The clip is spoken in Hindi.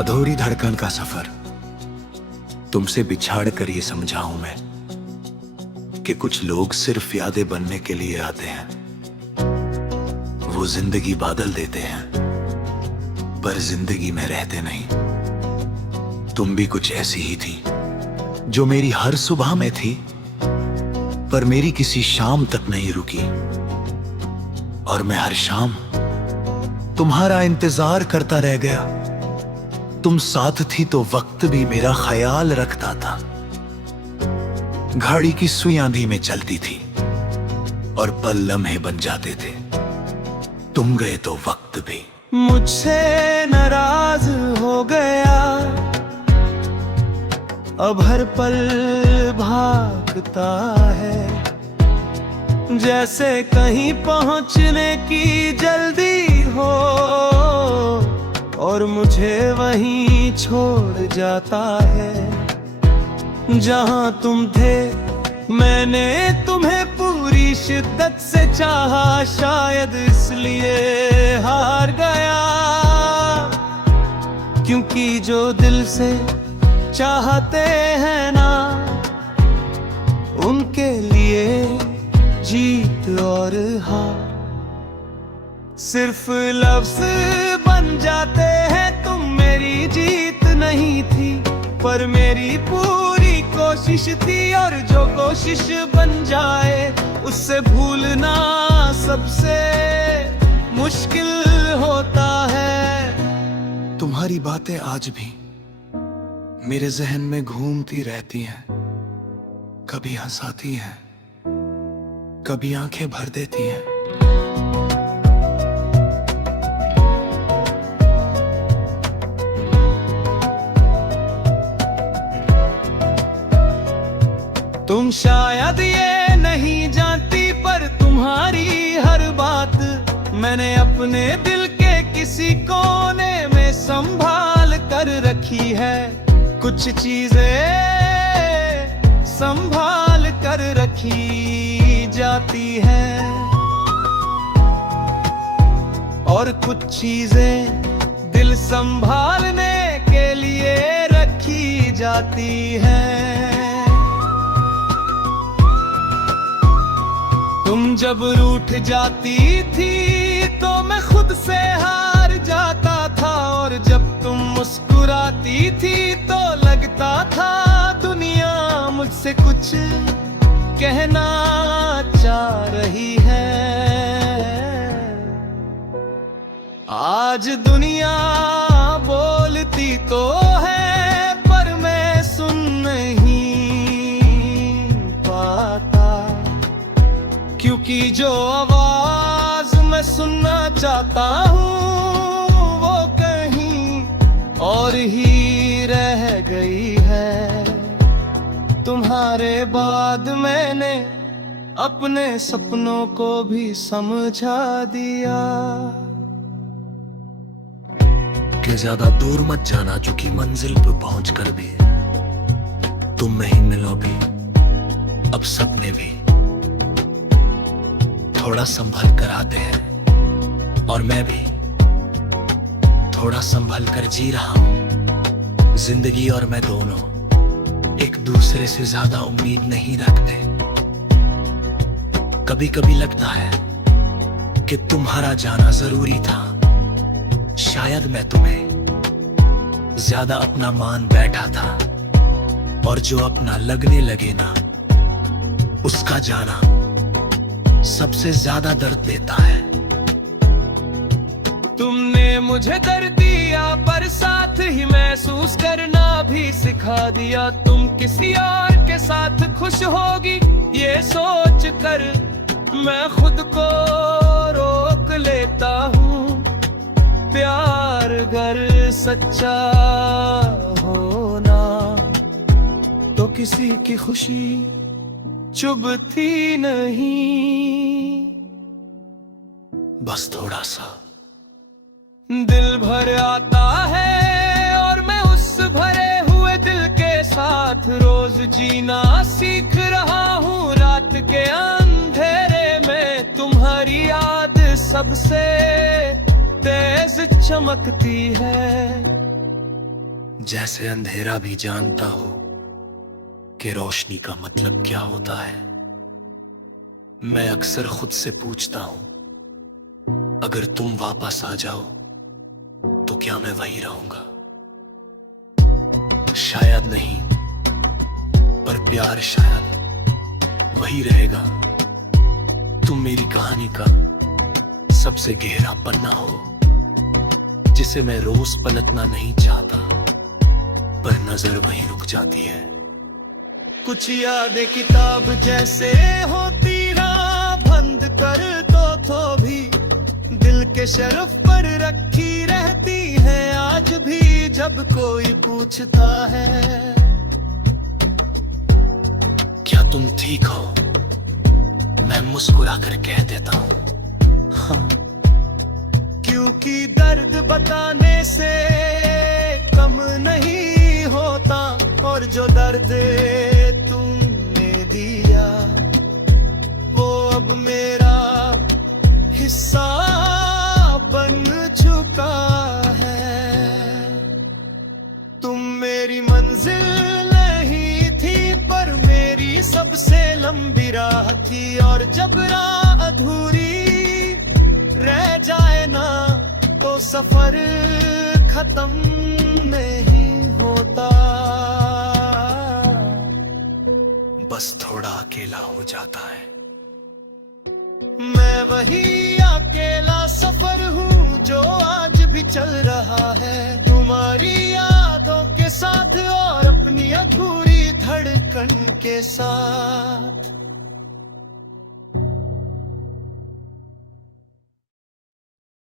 अधूरी धड़कन का सफर। तुमसे बिछाड़ कर ये समझाऊं मैं कि कुछ लोग सिर्फ यादें बनने के लिए आते हैं। वो जिंदगी बादल देते हैं पर जिंदगी में रहते नहीं। तुम भी कुछ ऐसी ही थी जो मेरी हर सुबह में थी, पर मेरी किसी शाम तक नहीं रुकी। और मैं हर शाम तुम्हारा इंतजार करता रह गया। तुम साथ थी तो वक्त भी मेरा ख्याल रखता था। घड़ी की सुई आंधी में चलती थी और पल लम्हे बन जाते थे। तुम गए तो वक्त भी मुझसे नाराज हो गया। अब हर पल भागता है, जैसे कहीं पहुंचने की जल्दी हो और मुझे वहीं छोड़ जाता है। जहां तुम थे मैंने तुम्हें पूरी शिद्दत से चाहा, शायद इसलिए हार गया। क्योंकि जो दिल से चाहते हैं ना, उनके लिए जीत और हार सिर्फ लफ्ज बन जाते हैं। तुम मेरी जीत नहीं थी पर मेरी पूरी कोशिश थी, और जो कोशिश बन जाए उससे भूलना सबसे मुश्किल होता है। तुम्हारी बातें आज भी मेरे जहन में घूमती रहती हैं। कभी हंसाती हैं, कभी आंखें भर देती हैं। तुम शायद ये नहीं जानती पर तुम्हारी हर बात मैंने अपने दिल के किसी कोने में संभाल कर रखी है। कुछ चीजें संभाल कर रखी जाती हैं और कुछ चीजें दिल संभालने के लिए रखी जाती हैं। तुम जब रूठ जाती थी तो मैं खुद से हार जाता था, और जब तुम मुस्कुराती थी तो लगता था दुनिया मुझसे कुछ कहना चाह रही है। आज दुनिया बोलती तो है पर मैं सुन नहीं पाता, क्योंकि जो आवाज मैं सुनना चाहता हूँ वो कहीं और ही रह गई है। तुम्हारे बाद मैंने अपने सपनों को भी समझा दिया कि ज्यादा दूर मत जाना, चूंकि मंजिल पे पहुंचकर भी तुम नहीं मिलोगी। अब सपने भी थोड़ा संभल कर आते हैं और मैं भी थोड़ा संभल कर जी रहा हूं। जिंदगी और मैं दोनों एक दूसरे से ज्यादा उम्मीद नहीं रखते। कभी कभी लगता है कि तुम्हारा जाना जरूरी था। शायद मैं तुम्हें ज्यादा अपना मान बैठा था, और जो अपना लगने लगे ना, उसका जाना सबसे ज्यादा दर्द देता है। तुमने मुझे दर्द दिया पर साथ ही महसूस करना भी सिखा दिया। तुम किसी और के साथ खुश होगी ये सोच कर मैं खुद को रोक लेता हूँ। प्यार अगर सच्चा होना तो किसी की खुशी चुभती नहीं। बस थोड़ा सा दिल भर आता है और मैं उस भरे हुए दिल के साथ रोज जीना सीख रहा हूँ। रात के अंधेरे में तुम्हारी याद सबसे तेज चमकती है। जैसे अंधेरा भी जानता हो कि रोशनी का मतलब क्या होता है। मैं अक्सर खुद से पूछता हूं, अगर तुम वापस आ जाओ तो क्या मैं वही रहूंगा? शायद नहीं, पर प्यार शायद वही रहेगा। तुम मेरी कहानी का सबसे गहरा पन्ना हो, जिसे मैं रोज पलटना नहीं चाहता, पर नजर वहीं रुक जाती है। कुछ यादें किताब जैसे होती राह बंद कर तो भी दिल के शरफ पर रखी रहती है आज भी जब कोई पूछता है। क्या तुम ठीक हो? मैं मुस्कुरा कर कह देता हूँ हाँ। क्योंकि दर्द बताने से कम नहीं होता, और जो दर्द तुमने दिया वो अब मेरा हिस्सा बन चुका है। तुम मेरी मंजिल नहीं थी, पर मेरी सबसे लंबी राह थी, और जब राह अधूरी रह जाए ना तो सफर खत्म नहीं होता। बस थोड़ा अकेला हो जाता है। मैं वही अकेला सफर हूँ जो आज भी चल रहा है, तुम्हारी यादों के साथ और अपनी अधूरी धड़कन के साथ।